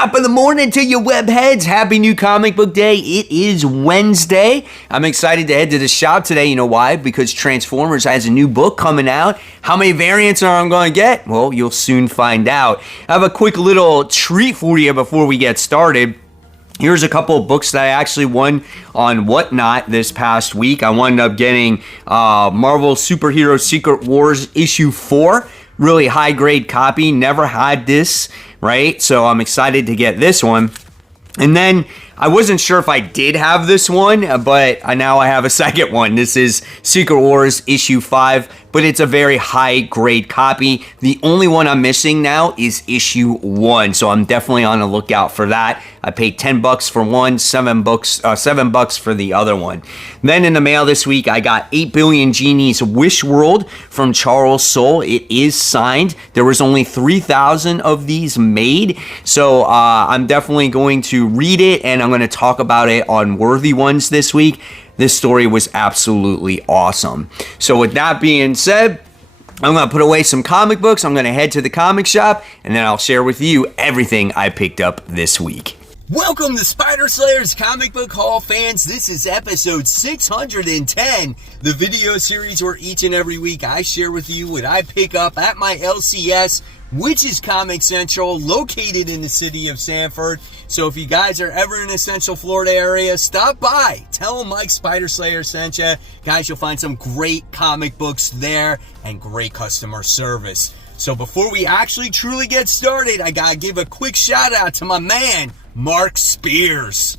Top of the morning to you webheads. Happy new comic book day. It is Wednesday. I'm excited to head to the shop today. You know why? Because Transformers has a new book coming out. How many variants are I going to get? Well, you'll soon find out. I have a quick little treat for you before we get started. Here's a couple of books that I actually won on Whatnot this past week. I wound up getting Marvel Superhero Secret Wars issue 4. Really high grade copy. Never had this, right? So I'm excited to get this one. And then I wasn't sure if I did have this one, but now I have a second one. This is Secret Wars issue 5, but it's a very high grade copy. The only one I'm missing now is issue 1, so I'm definitely on the lookout for that. I paid $10 for one, $7 for the other one. Then in the mail this week, I got 8 Billion Genies Wish World from Charles Soule. It is signed. There was only 3,000 of these made, so I'm definitely going to read it, and I'm going to talk about it on Worthy Ones this week. This story was absolutely awesome. So with that being said, I'm going to put away some comic books. I'm going to head to the comic shop, and then I'll share with you everything I picked up this week. Welcome to Spider Slayer's Comic Book Haul, fans. This is episode 610, the video series where each and every week I share with you what I pick up at my LCS, which is Comic Central, located in the city of Sanford. So if you guys are ever in the Central Florida area, stop by. Tell them Mike Spider Slayer sent you. Guys, you'll find some great comic books there and great customer service. So before we actually truly get started, I gotta give a quick shout out to my man, Mark Spears.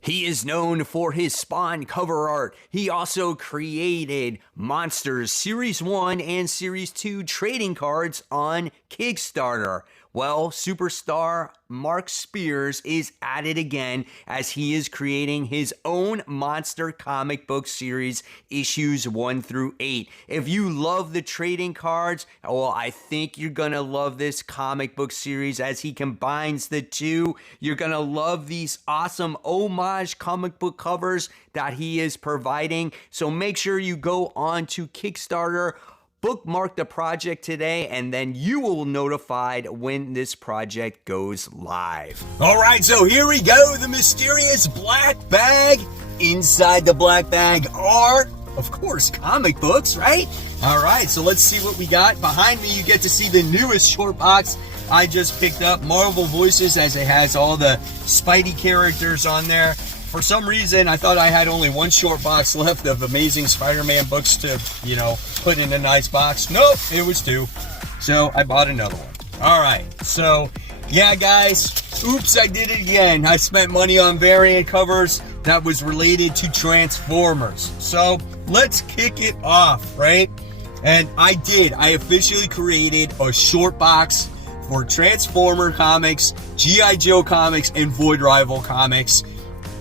He is known for his Spawn cover art. He also created Monsters Series 1 and Series 2 trading cards on Kickstarter. Well, superstar Mark Spears is at it again as he is creating his own monster comic book series, issues 1 through 8. If you love the trading cards, well, I think you're going to love this comic book series as he combines the two. You're going to love these awesome homage comic book covers that he is providing. So make sure you go on to Kickstarter, bookmark the project today, and then you will be notified when this project goes live. All right, so here we go, the mysterious black bag. Inside the black bag are, of course, comic books, right? All right, so let's see what we got. Behind me, you get to see the newest short box I just picked up, Marvel Voices, as it has all the Spidey characters on there. For some reason, I thought I had only one short box left of Amazing Spider-Man books to, put in a nice box. Nope, it was 2. So I bought another one. All right, so yeah, guys, oops, I did it again. I spent money on variant covers that was related to Transformers. So let's kick it off, right? And I officially created a short box for Transformer comics, G.I. Joe comics, and Void Rival comics,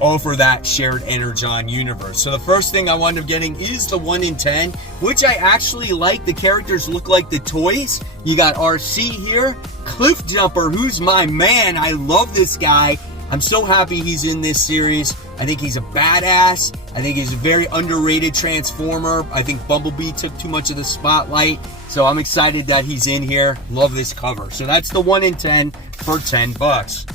all for that shared Energon universe. So the first thing I wound up getting is the 1 in 10, which I actually like. The characters look like the toys. You got RC here, Cliff Jumper, who's my man. I love this guy. I'm so happy he's in this series. I think he's a badass. I think he's a very underrated Transformer. I think Bumblebee took too much of the spotlight. So I'm excited that he's in here. Love this cover. So that's the 1 in 10 for $10.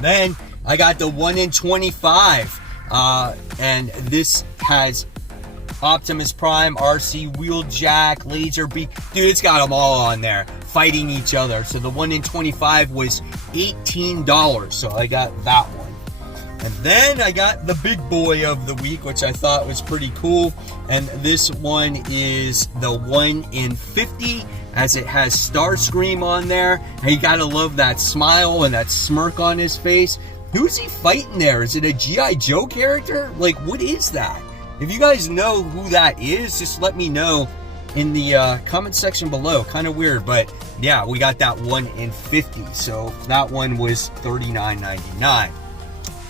Then I got the 1 in 25, and this has Optimus Prime, RC, Wheeljack, Laserbeak. Dude, it's got them all on there, fighting each other. So the 1 in 25 was $18, so I got that one. And then I got the big boy of the week, which I thought was pretty cool. And this one is the 1 in 50, as it has Starscream on there. And you gotta love that smile and that smirk on his face. Who's he fighting there? Is it a G.I. Joe character? Like, what is that? If you guys know who that is, just let me know in the comment section below. Kind of weird, but yeah, we got that 1 in 50. So that one was $39.99.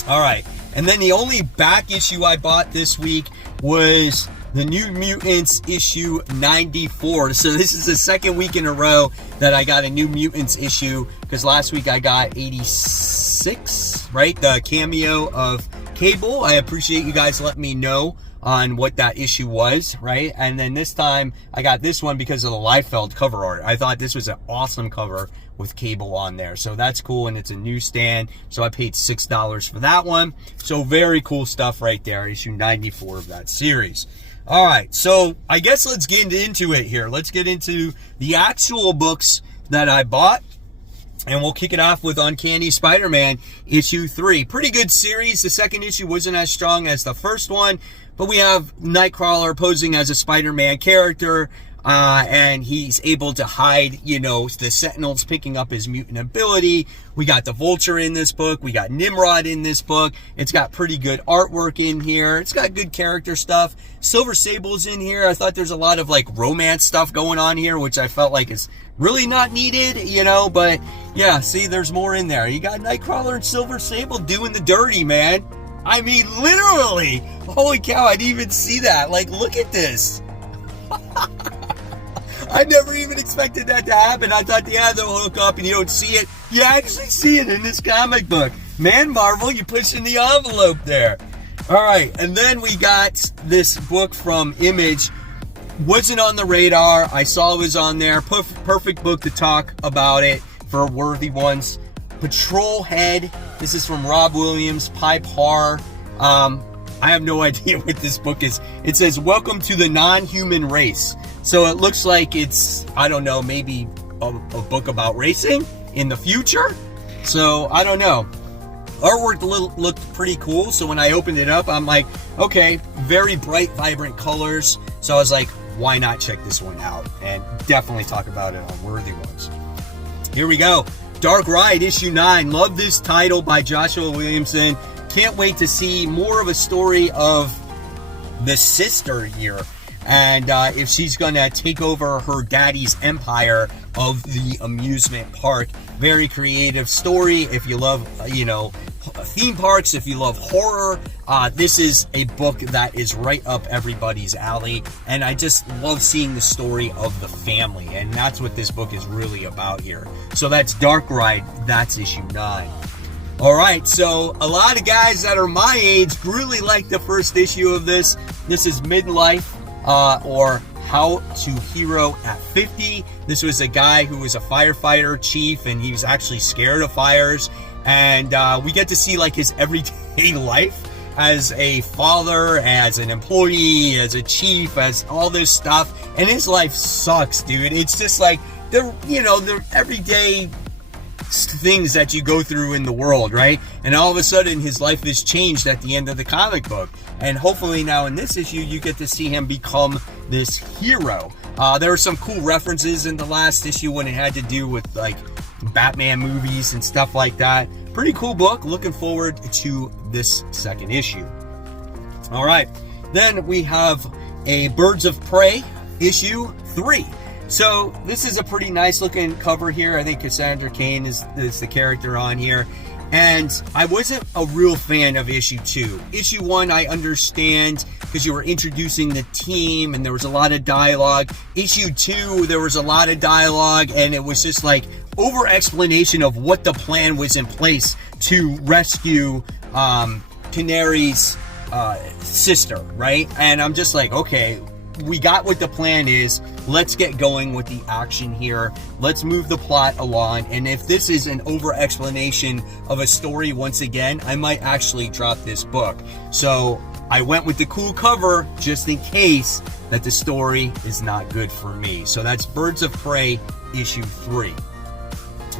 All right, and then the only back issue I bought this week was the New Mutants issue 94. So this is the second week in a row that I got a New Mutants issue, because last week I got 86, right? The cameo of Cable. I appreciate you guys letting me know on what that issue was, right? And then this time I got this one because of the Liefeld cover art. I thought this was an awesome cover with cable on there. So that's cool, and it's a newsstand. So I paid $6 for that one. So very cool stuff right there. Issue 94 of that series. All right, so I guess let's get into it here. Let's get into the actual books that I bought. And we'll kick it off with Uncanny Spider-Man issue 3. Pretty good series. The second issue wasn't as strong as the first one, but we have Nightcrawler posing as a Spider-Man character, and he's able to hide, you know, the Sentinels picking up his mutant ability. We got the Vulture in this book. We got Nimrod in this book. It's got pretty good artwork in here. It's got good character stuff. Silver Sable's in here. I thought there's a lot of like romance stuff going on here, which I felt like is really not needed, you know, but yeah, see, there's more in there. You got Nightcrawler and Silver Sable doing the dirty, man. I mean, literally. Holy cow, I didn't even see that. Like, look at this. I never even expected that to happen. I thought, yeah, they'll hook up and you don't see it. You actually see it in this comic book. Man, Marvel, you're pushing the envelope there. All right, and then we got this book from Image. Wasn't on the radar. I saw it was on there. Perfect book to talk about it for worthy ones. Patrol Head. This is from Rob Williams, Pipe Horror. I have no idea what this book is. It says, "Welcome to the non-human race." So it looks like it's, I don't know, maybe a book about racing in the future. So I don't know. Artwork looked pretty cool. So when I opened it up, I'm like, okay, very bright, vibrant colors. So I was like, why not check this one out? And definitely talk about it on Worthy Ones. Here we go. Dark Ride, issue 9. Love this title by Joshua Williamson. Can't wait to see more of a story of the sister here. And if she's going to take over her daddy's empire of the amusement park. Very creative story. If you love, you know, theme parks, if you love horror, this is a book that is right up everybody's alley. And I just love seeing the story of the family. And that's what this book is really about here. So that's Dark Ride. That's issue 9. All right, so a lot of guys that are my age really like the first issue of this. This is Midlife, or How to Hero at 50. This was a guy who was a firefighter chief, and he was actually scared of fires. And we get to see like his everyday life as a father, as an employee, as a chief, as all this stuff. And his life sucks, dude. It's just like the everyday things that you go through in the world, right? And all of a sudden his life is changed at the end of the comic book, and hopefully now in this issue you get to see him become this hero. There were some cool references in the last issue when it had to do with like Batman movies and stuff like that. Pretty cool book. Looking forward to this second issue. All right, then we have a Birds of Prey issue 3. So this is a pretty nice looking cover here. I think Cassandra Cain is the character on here. And I wasn't a real fan of issue 2. Issue 1, I understand, because you were introducing the team and there was a lot of dialogue. Issue 2, there was a lot of dialogue, and it was just like over explanation of what the plan was in place to rescue Canary's sister, right? And I'm just like, okay, we got what the plan is. Let's get going with the action here. Let's move the plot along. And if this is an over explanation of a story once again, I might actually drop this book. So I went with the cool cover just in case that the story is not good for me. So that's Birds of Prey issue 3.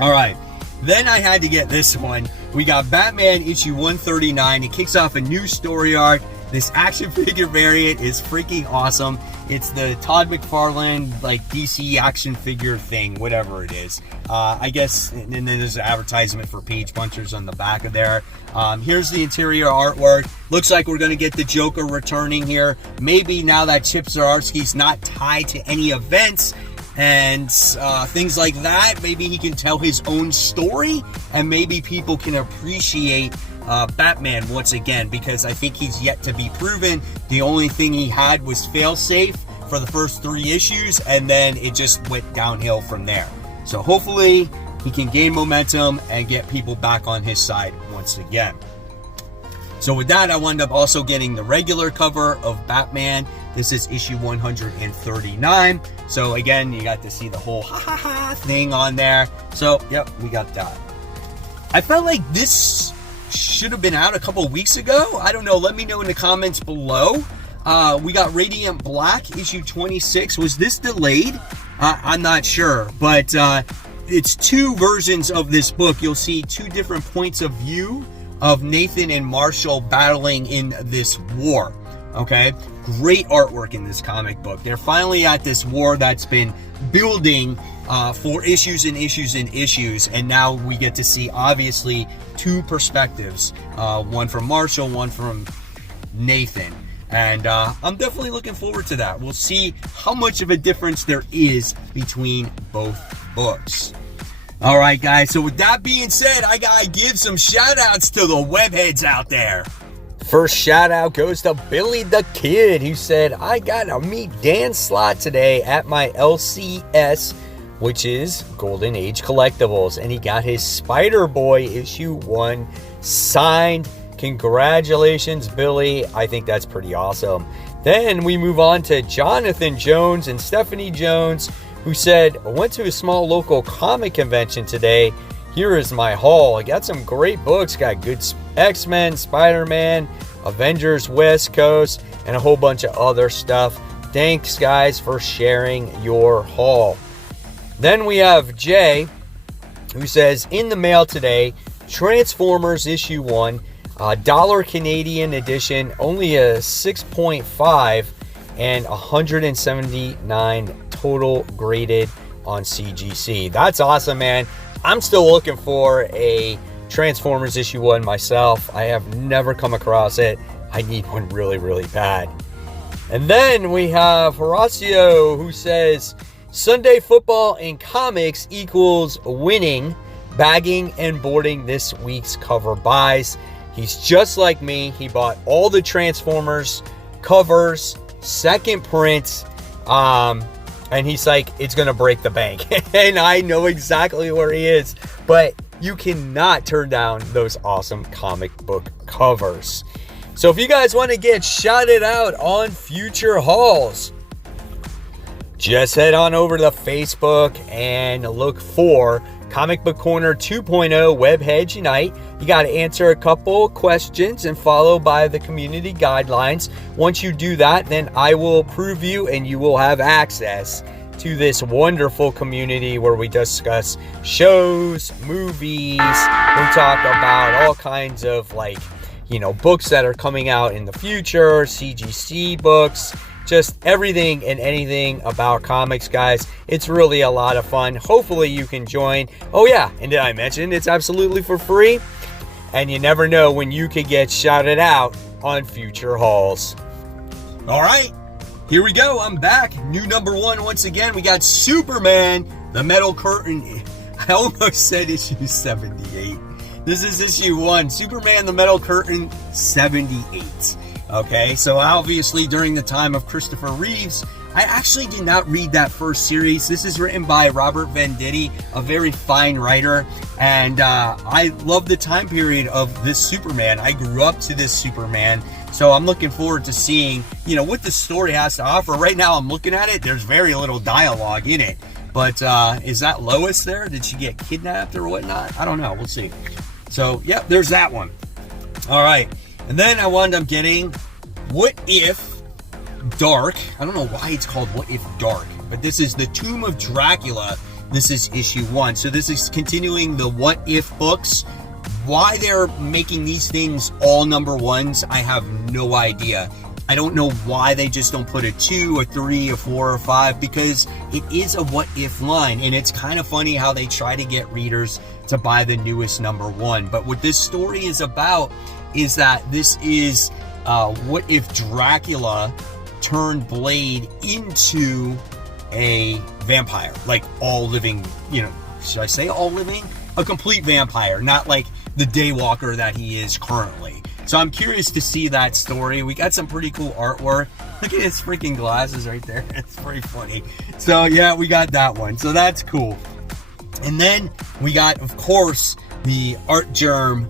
All right. Then I had to get this one. We got Batman issue 139. It kicks off a new story arc. This action figure variant is freaking awesome. It's the Todd McFarlane, like DC action figure thing, whatever it is. I guess, and then there's an advertisement for Page Punchers on the back of there. Here's the interior artwork. Looks like we're going to get the Joker returning here. Maybe now that Chip Zdarsky's not tied to any events and things like that, maybe he can tell his own story, and maybe people can appreciate Batman once again, because I think he's yet to be proven. The only thing he had was failsafe for the first 3 issues, and then it just went downhill from there. So hopefully he can gain momentum and get people back on his side once again. So with that, I wound up also getting the regular cover of Batman. This is issue 139. So again, you got to see the whole ha ha ha thing on there. So yep, we got that. I felt like this should have been out a couple weeks ago. I don't know. Let me know in the comments below. We got Radiant Black issue 26. Was this delayed? I'm not sure, but it's two versions of this book. You'll see two different points of view of Nathan and Marshall battling in this war. Okay, great artwork in this comic book. They're finally at this war that's been building for issues and issues and issues, and now we get to see obviously two perspectives, one from Marshall, one from Nathan, and I'm definitely looking forward to that. We'll see how much of a difference there is between both books. All right, guys, so with that being said, I gotta give some shout outs to the webheads out there. First shout out goes to Billy the Kid, who said, I got to meet Dan Slott today at my LCS, which is Golden Age Collectibles, and he got his Spider-Boy issue 1 signed. Congratulations, Billy. I think that's pretty awesome. Then we move on to Jonathan Jones and Stephanie Jones, who said, I went to a small local comic convention today. Here is my haul. I got some great books. Got good X-Men, Spider-Man, Avengers West Coast, and a whole bunch of other stuff. Thanks, guys, for sharing your haul. Then we have Jay, who says, in the mail today, Transformers issue 1, $1 Canadian edition, only a 6.5 and 179 total graded on CGC. That's awesome, man. I'm still looking for a Transformers issue 1 myself. I have never come across it. I need one really, really bad. And then we have Horacio, who says, Sunday football and comics equals winning, bagging, and boarding this week's cover buys. He's just like me. He bought all the Transformers covers, second prints, and he's like, it's going to break the bank. And I know exactly where he is, but you cannot turn down those awesome comic book covers. So if you guys want to get shouted out on future hauls, just head on over to Facebook and look for Comic Book Corner 2.0 Webheads Unite. You got to answer a couple questions and follow by the community guidelines. Once you do that, then I will approve you and you will have access to this wonderful community where we discuss shows, movies, we talk about all kinds of books that are coming out in the future, CGC books, just everything and anything about comics, guys. It's really a lot of fun. Hopefully you can join. Oh yeah, and did I mention it's absolutely for free? And you never know when you could get shouted out on future hauls. All right, here we go. I'm back. New number 1 once again. We got Superman, the Metal Curtain. I almost said issue 78. This is issue 1, Superman, the Metal Curtain 78. Okay, so obviously during the time of Christopher Reeves, I actually did not read that first series. This is written by Robert Venditti, a very fine writer, and I love the time period of this Superman. I grew up to this Superman, so I'm looking forward to seeing, what the story has to offer. Right now I'm looking at it, there's very little dialogue in it, but is that Lois there? Did she get kidnapped or whatnot? I don't know, we'll see. So, yep, there's that one. All right. And then I wound up getting What If Dark. I don't know why it's called What If Dark, but this is the Tomb of Dracula. This is issue 1. So this is continuing the What If books. Why they're making these things all number 1s, I have no idea. I don't know why they just don't put a 2, a 3, a 4, or 5, because it is a What If line, and it's kind of funny how they try to get readers to buy the newest number 1. But what this story is about is that this is what if Dracula turned Blade into a vampire, like all living, should I say all living? A complete vampire, not like the Daywalker that he is currently. So I'm curious to see that story. We got some pretty cool artwork. Look at his freaking glasses right there. It's pretty funny. So yeah, we got that one. So that's cool. And then we got, of course, the Art Germ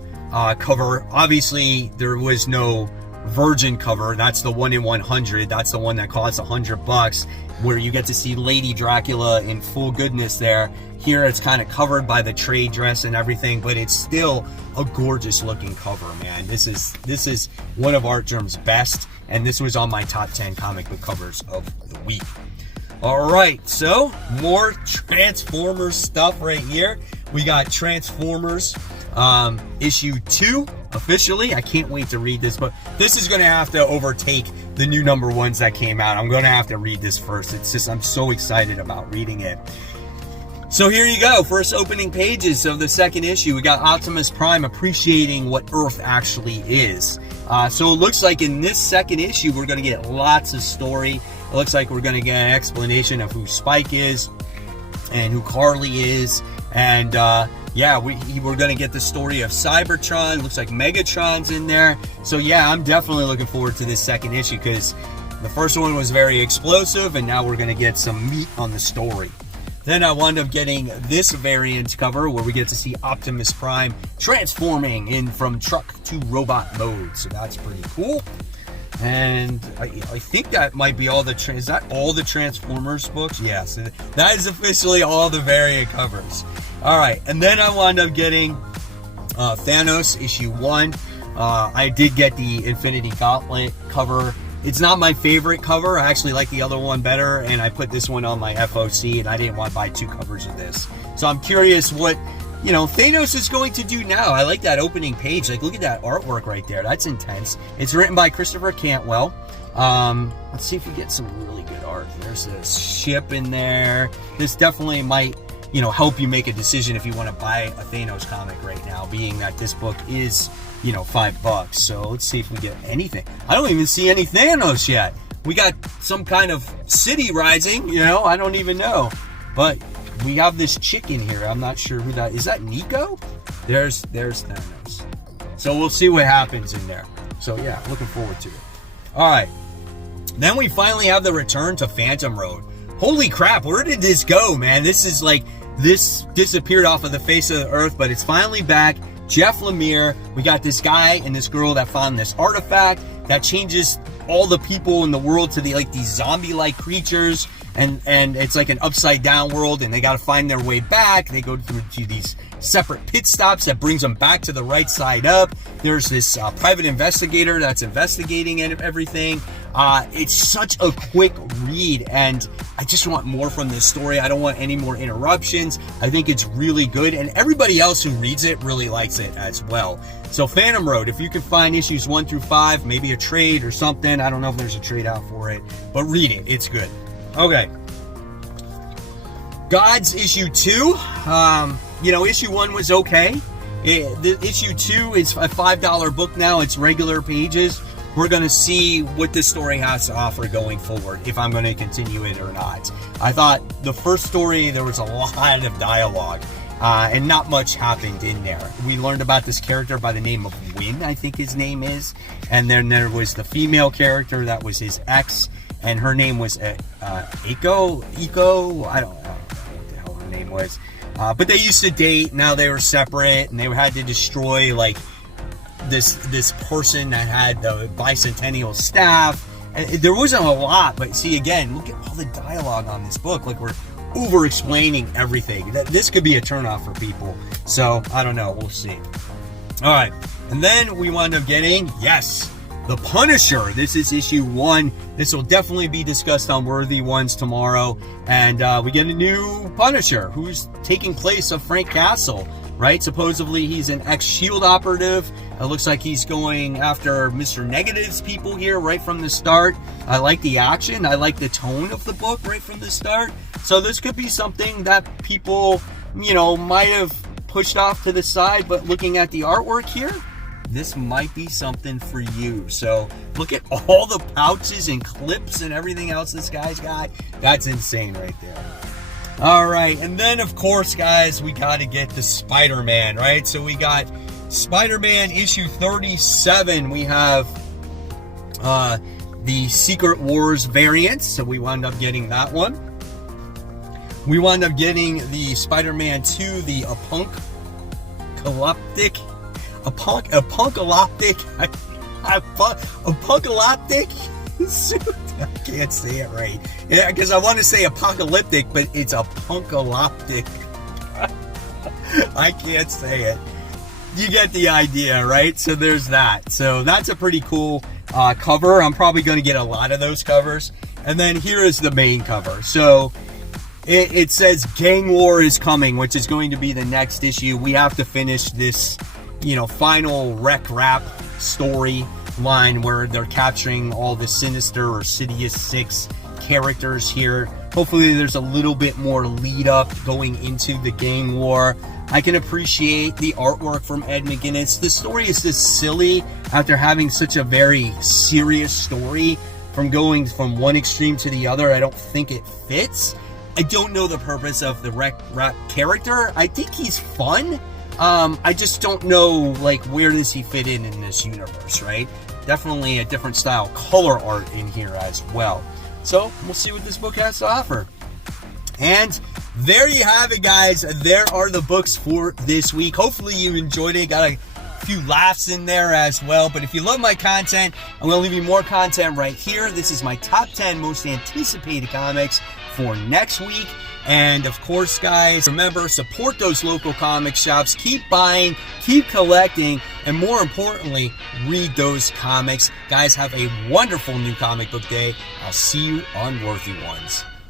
cover. Obviously, there was no virgin cover. That's the 1 in 100. That's the one that costs $100, where you get to see Lady Dracula in full goodness there. Here it's kind of covered by the trade dress and everything, but it's still a gorgeous looking cover, man. This is one of Artgerm's best, and this was on my top 10 comic book covers of the week. All right, so more Transformers stuff right here. We got Transformers issue 2 officially. I can't wait to read this, but this is going to have to overtake the new number ones that came out. I'm going to have to read this first. It's just, I'm so excited about reading it. So here you go, first opening pages of the second issue. We got Optimus Prime appreciating what Earth actually is. So it looks like in this second issue, we're going to get lots of story. It looks like we're going to get an explanation of who Spike is and who Carly is. And yeah, we're going to get the story of Cybertron. Looks like Megatron's in there. So yeah, I'm definitely looking forward to this second issue, because the first one was very explosive, and now we're going to get some meat on the story. Then I wound up getting this variant cover where we get to see Optimus Prime transforming in from truck to robot mode. So that's pretty cool. And I think that might be all the... Is that all the Transformers books? Yes, that is officially all the variant covers. All right, and then I wound up getting Thanos issue 1. I did get the Infinity Gauntlet cover. It's not my favorite cover. I actually like the other one better, and I put this one on my FOC, and I didn't want to buy 2 covers of this. So I'm curious what, you know, Thanos is going to do now. I like that opening page. Like, look at that artwork right there. That's intense. It's written by Christopher Cantwell. Let's see if we get some really good art. There's this ship in there. This definitely might, you know, help you make a decision if you want to buy a Thanos comic right now, being that this book is, you know, $5. So let's see if we get anything. I don't even see any Thanos yet. We got some kind of city rising, you know, I don't even know. But we have this chick in here. I'm not sure who that is. That Nico? There's Thanos. So we'll see what happens in there. So yeah, looking forward to it. All right. Then we finally have the return to Phantom Road. Holy crap, where did this go, man? This is like, this disappeared off of the face of the earth, but it's finally back. Jeff Lemire, we got this guy and this girl that found this artifact that changes all the people in the world to these zombie-like creatures, and it's like an upside down world, and they got to find their way back. They go through these separate pit stops that brings them back to the right side up. There's this private investigator that's investigating everything. It's such a quick read, and I just want more from this story. I don't want any more interruptions. I think it's really good, and everybody else who reads it really likes it as well. So Phantom Road, if you can find issues 1 through 5, maybe a trade or something. I don't know if there's a trade out for it, but read it. It's good. Okay. Gods issue 2. You know, issue 1 was okay. Issue 2 is a $5 book now. It's regular pages. We're going to see what this story has to offer going forward, if I'm going to continue it or not. I thought the first story, there was a lot of dialogue, and not much happened in there. We learned about this character by the name of Wynn, I think his name is. And then there was the female character that was his ex, and her name was Eiko? I don't know what the hell her name was. But they used to date, now they were separate, and they had to destroy, like, this person that had the bicentennial staff. And there wasn't a lot, but see, again, look at all the dialogue on this book. Like, we're over explaining everything. This could be a turnoff for people. So I don't know, we'll see. All right, and then we wound up getting, yes, the Punisher. This is issue 1. This will definitely be discussed on Worthy Ones tomorrow. And we get a new Punisher who's taking place of Frank Castle, right? Supposedly he's an ex-SHIELD operative. It looks like he's going after Mr. Negative's people here right from the start. I like the action. I like the tone of the book right from the start. So this could be something that people, you know, might have pushed off to the side, but looking at the artwork here, this might be something for you. So look at all the pouches and clips and everything else this guy's got. That's insane right there. All right, and then of course, guys, we got to get the Spider-Man, right? So we got Spider-Man issue 37. We have the Secret Wars variant, so we wound up getting that one. We wound up getting the Spider-Man 2, the Apocalyptic. punkaloptic suit. I can't say it right. Yeah, because I want to say apocalyptic, but it's a punkaloptic. I can't say it. You get the idea, right? So there's that. So that's a pretty cool cover. I'm probably going to get a lot of those covers. And then here is the main cover. So it says Gang War is coming, which is going to be the next issue. We have to finish this, final Wreck Rap story line where they're capturing all the Sinister or Sidious 6 characters here. Hopefully there's a little bit more lead up going into the Gang War. I can appreciate the artwork from Ed McGuinness. The story is just silly after having such a very serious story. From going from one extreme to the other, I don't think it fits. I don't know the purpose of the Wreck Rap character. I think he's fun. I just don't know, where does he fit in this universe, right? Definitely a different style color art in here as well. So we'll see what this book has to offer. And there you have it, guys. There are the books for this week. Hopefully you enjoyed it. Got a few laughs in there as well. But if you love my content, I'm going to leave you more content right here. This is my top 10 most anticipated comics for next week. And of course, guys, remember, support those local comic shops. Keep buying, keep collecting, and more importantly, read those comics. Guys, have a wonderful new comic book day. I'll see you on Worthy Ones.